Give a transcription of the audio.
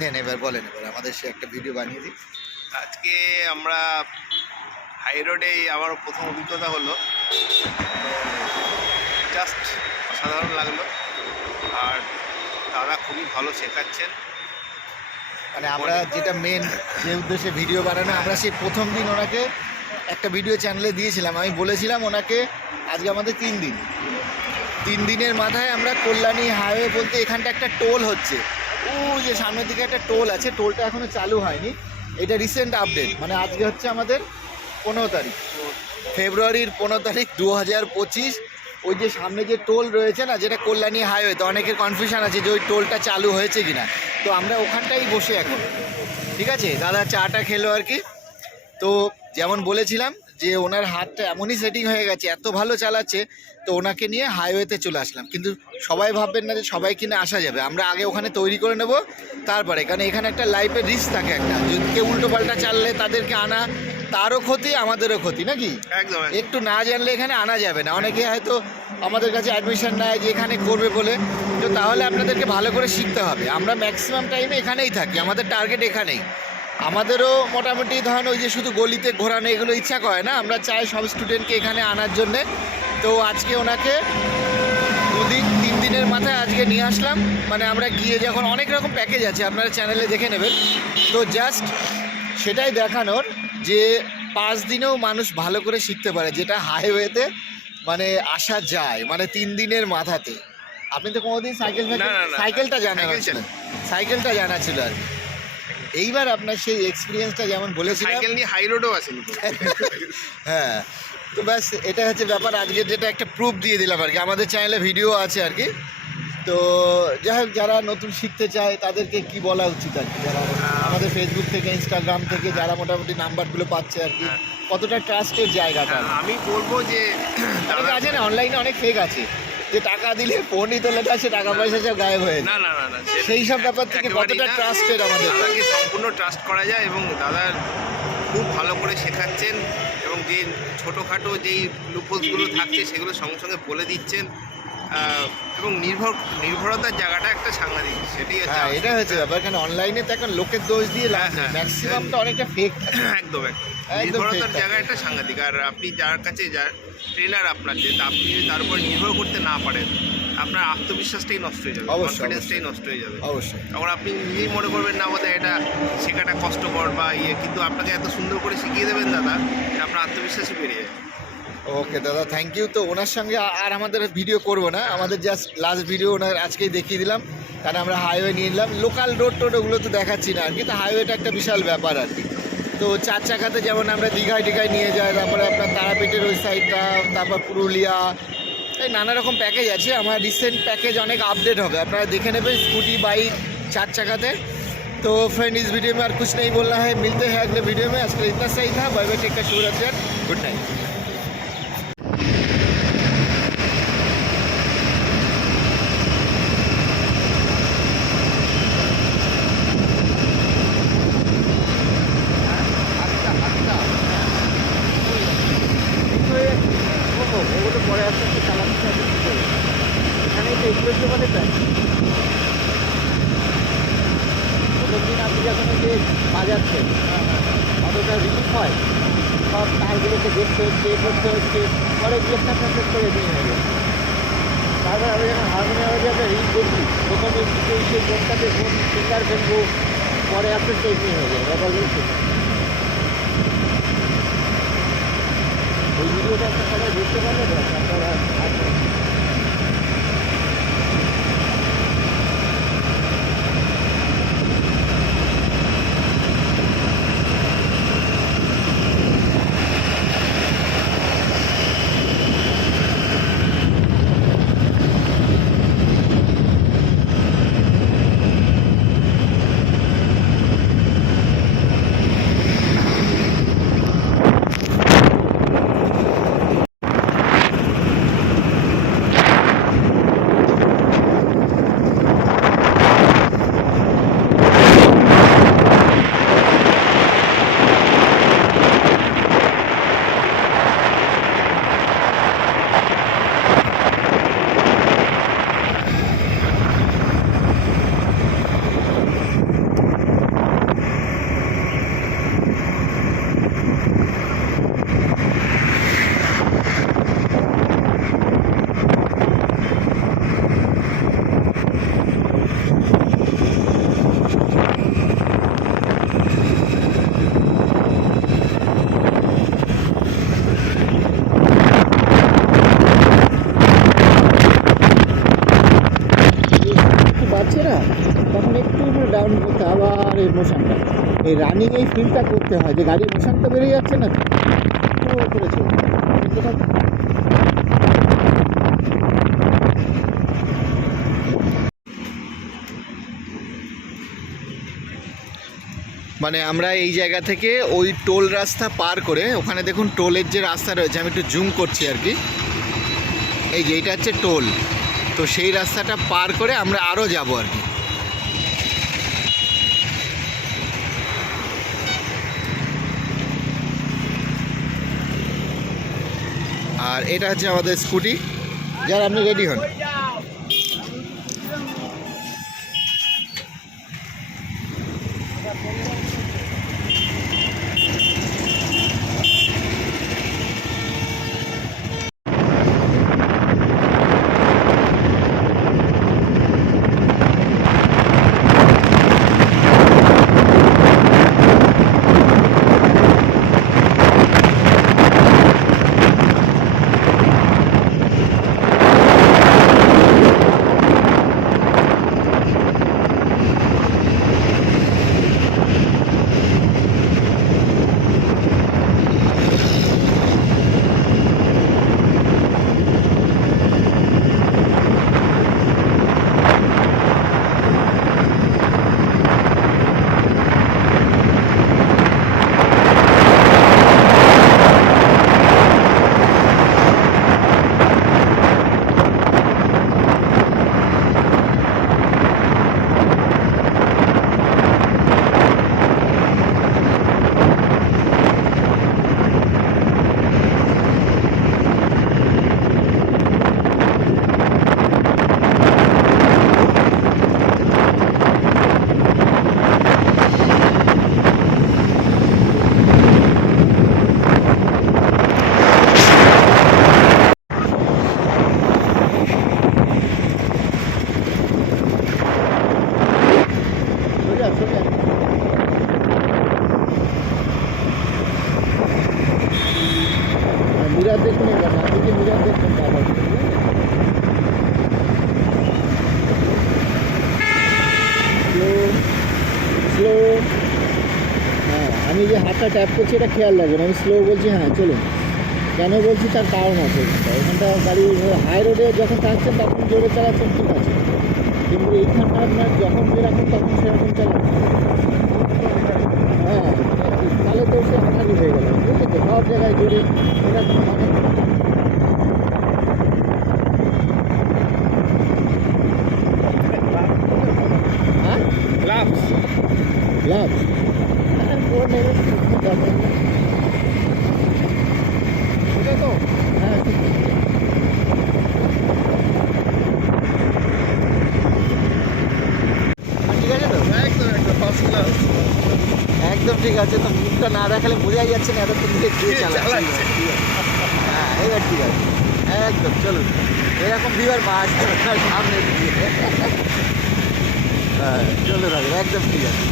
নেন এবার বলেন, এবার আমাদের সে একটা ভিডিও বানিয়ে দিই। আজকে আমরা হাই রোডে আমার প্রথম অভিজ্ঞতা হলো, জাস্ট অসাধারণ লাগলো। আর দাদা খুবই ভালো শেখাচ্ছেন। মানে আমরা যেটা মেন যে উদ্দেশ্যে ভিডিও বানানো, আমরা সেই প্রথম দিন ওনাকে একটা ভিডিও চ্যানেলে দিয়েছিলাম। আমি বলেছিলাম ওনাকে আজকে আমাদের 3 দিনের মাথায় আমরা কল্যাণী হাইওয়ে বলতে এখানটা একটা টোল হচ্ছে, যে সামনের দিকে একটা টোল আছে, টোলটা এখনও চালু হয়নি। এটা রিসেন্ট আপডেট, মানে আজকে হচ্ছে আমাদের 15 তারিখ, ফেব্রুয়ারির 15 তারিখ 2025। ওই যে সামনে যে টোল রয়েছে না, যেটা কল্যাণী হাইওয়ে, তো অনেকের কনফিউশন আছে যে ওই টোলটা চালু হয়েছে কিনা। তো আমরা ওখানটাই বসে এখন, ঠিক আছে। দাদা চাটা খেলো আর কি। তো যেমন বলেছিলাম যে ওনার হাতটা এমনই সেটিং হয়ে গেছে, এত ভালো চালাচ্ছে, তো ওনাকে নিয়ে হাইওয়েতে চলে আসলাম। কিন্তু সবাই ভাববেন না যে সবাই কিনে আসা যাবে, আমরা আগে ওখানে তৈরি করে নেব তারপরে, কারণ এখানে একটা লাইফের রিস্ক থাকে একটা, যদি কেউ উল্টো পাল্টা চাললে তাদেরকে আনা, তারও ক্ষতি আমাদেরও ক্ষতি, নাকি? একদম একটু না জানলে এখানে আনা যাবে না। অনেকে হয়তো আমাদের কাছে অ্যাডমিশন নেয় যে এখানে করবে বলে, তো তাহলে আপনাদেরকে ভালো করে শিখতে হবে। আমরা ম্যাক্সিমাম টাইমে এখানেই থাকি, আমাদের টার্গেট এখানেই। আমাদেরও মোটামুটি ধরেন ওই যে শুধু গলিতে ঘোরানো এগুলো ইচ্ছা করে না, আমরা চাই সব স্টুডেন্টকে এখানে আনার জন্যে। তো আজকে ওনাকে 3 দিনের মাথায় আজকে নিয়ে আসলাম। মানে আমরা গিয়ে যখন অনেক রকম প্যাকেজ আছে, আপনারা চ্যানেলে দেখে নেবেন, তো জাস্ট সেটাই দেখানোর যে 5 দিনেও মানুষ ভালো করে শিখতে পারে, যেটা হাইওয়েতে মানে আসা যায়, মানে 3 দিনের মাথাতে। আপনি তো কোনোদিন সাইকেলটা জানা ছিল, সাইকেলটা জানা ছিল আর কি। এইবার আপনার সেই এক্সপিরিয়েন্সটা যেমন বলেছিলাম, সাইকেল নিয়ে হাই রোডও আসেনি। হ্যাঁ, তো ব্যাস এটা হচ্ছে ব্যাপার। আজকে যেটা একটা প্রুফ দিয়ে দিলাম আর কি, আমাদের চ্যানেলে ভিডিও আছে আর কি। তো যাই হোক, যারা নতুন শিখতে চায় তাদেরকে কি বলা উচিত আর কি, যারা আমাদের ফেসবুক থেকে ইনস্টাগ্রাম থেকে যারা মোটামুটি নাম্বারগুলো পাচ্ছে আর কি, কতটা ট্রাস্টের জায়গাটা? আমি বলবো যে অনেক আছে না, অনলাইনে অনেক ফেক আছে, যে টাকা দিলে ফোনই তোলে না, সে টাকা পয়সা সব গায়েব হয়ে যায়। না, সেই সব ব্যাপার থেকে কতটা ট্রাস্টেড আমাদের? দাদাকে সম্পূর্ণ ট্রাস্ট করা যায়, এবং দাদা খুব ভালো করে শেখাচ্ছেন, এবং যে ছোটোখাটো যেই লুপোলসগুলো থাকছে সেগুলো সঙ্গে সঙ্গে বলে দিচ্ছেন, এবং নির্ভরতার জায়গাটা একটা সাংঘাতিক, সেটাই হচ্ছে। হ্যাঁ, এটা হচ্ছে ব্যাপার। কারণ অনলাইনে তো এখন লোকের দোষ দিয়ে ম্যাক্সিমাম তো অনেকটা ফেক। একদম নির্ভরতার জায়গা একটা সাংঘাতিক। আর আপনি যার কাছে যার ট্রেনার আপনার, যে আপনি যদি তার উপর নির্ভর করতে না পারেন, আপনার আত্মবিশ্বাসটাই নষ্ট হয়ে যাবে, কনফিডেন্সটাই নষ্ট হয়ে যাবে। অবশ্যই। তখন আপনি নিজেই মনে করবেন না বোধহয় এটা শেখাটা কষ্টকর বা কিন্তু আপনাকে এত সুন্দর করে শিখিয়ে দেবেন দাদা, আপনার আত্মবিশ্বাসই বেড়ে যায়। ওকে দাদা, থ্যাংক ইউ। তো ওনার সঙ্গে আর আমাদের ভিডিও করবো না, আমাদের জাস্ট লাস্ট ভিডিও ওনার আজকেই দেখিয়ে দিলাম, কারণ আমরা হাইওয়ে নিয়ে নিলাম। লোকাল রোড টোড ওগুলো তো দেখাচ্ছি না আর কি, তো হাইওয়েটা একটা বিশাল ব্যাপার আর কি। তো 4 চাকাতে যেমন আমরা দীঘায় নিয়ে যাই, তারপরে আপনার তারাপীঠের ওই সাইডটা, তারপর পুরুলিয়া, এই নানা রকম প্যাকেজ আছে। আমার রিসেন্ট প্যাকেজ অনেক আপডেট হবে, আপনারা দেখে নেবেন, স্কুটি বাইক 4 চাকাতে। तो फ्रेंड इस वीडियो में और कुछ नहीं बोलना है, मिलते हैं अगले वीडियो में। आज के लिए इतना सही था। बाय बाय, टेक केयर, शुभ रात्रि, गुड नाइट। পরে আসতে চালাতে এখানে তো এগুলো বলে তাই প্রথমদিন আপনি যখন যে বাজাচ্ছেন অতটা রিলিফ হয়, সব তারগুলোকে দেখতে হচ্ছে, করতে হচ্ছে, পরে গ্রেফতার ফেফতার করে দিয়ে হয়ে যাবে। তারপর আমি যখন হারমোনিয়াম হয়ে যাবে রিল করছি, প্রথমে সেই কোনটাতে কোন ফিঙ্গার ফেলবো, পরে আস্তে আস্তে হয়ে যায় ব্যাপারগুলো। ওই ভিডিওটা একটা সবাই দেখতে পারলে আপনারা তখন একটু ডাউন করতে আবার এই মোশনটা, এই রানিং এই ফিলটা করতে হয় যে গাড়ির মোশনটা বেড়ে যাচ্ছে না, তো করে চলবে। মানে আমরা এই জায়গা থেকে ওই টোল রাস্তা পার করে, ওখানে দেখুন টোলের যে রাস্তা রয়েছে, আমি একটু জুম করছি আর কি, এই যে এইটা হচ্ছে টোল, তো সেই রাস্তাটা পার করে আমরা আরও যাব আর কি। আর এটা হচ্ছে আমাদের স্কুটি, যার আপনি রেডি হন। মিরার দেখুন, এবার আপনি মিরার দেখুন, স্লো স্লো। হ্যাঁ, আমি যে হাতটা ট্যাপ করছি এটা খেয়াল রাখবেন, আমি স্লো বলছি, হ্যাঁ চলুন। কেন বলছি তার কারণ আছে, এখানটা গাড়ি হাই রোডে যখন থাকছেন তখন জোরে চালাচ্ছেন, ঠিক আছে, কিন্তু এইখানটা আপনার যখন যেরকম তখন সেরকম চালাচ্ছেন। হ্যাঁ, তাহলে তো সে হাঁটানি হয়ে গেল, বুঝলি তো, সব জায়গায় জোরে, এটা কোনো মানে না। হ্যাঁ, গ্লাভস লাভ করে নেবে, দরকার নেই। ঠিক আছে তো? হ্যাঁ, ঠিক আছে। ঠিক আছে তো, একদম একদম ফার্স্ট ক্লাস। একদম ঠিক আছে। তো মুখটা না দেখালে বোঝাই যাচ্ছে না এতক্ষণ দিয়ে কে চালাচ্ছে। হ্যাঁ, এবার ঠিক আছে, একদম চলুন, এরকম বিবার মাছ সামনে দিয়ে, হ্যাঁ চলে থাকবে, একদম ঠিক আছে।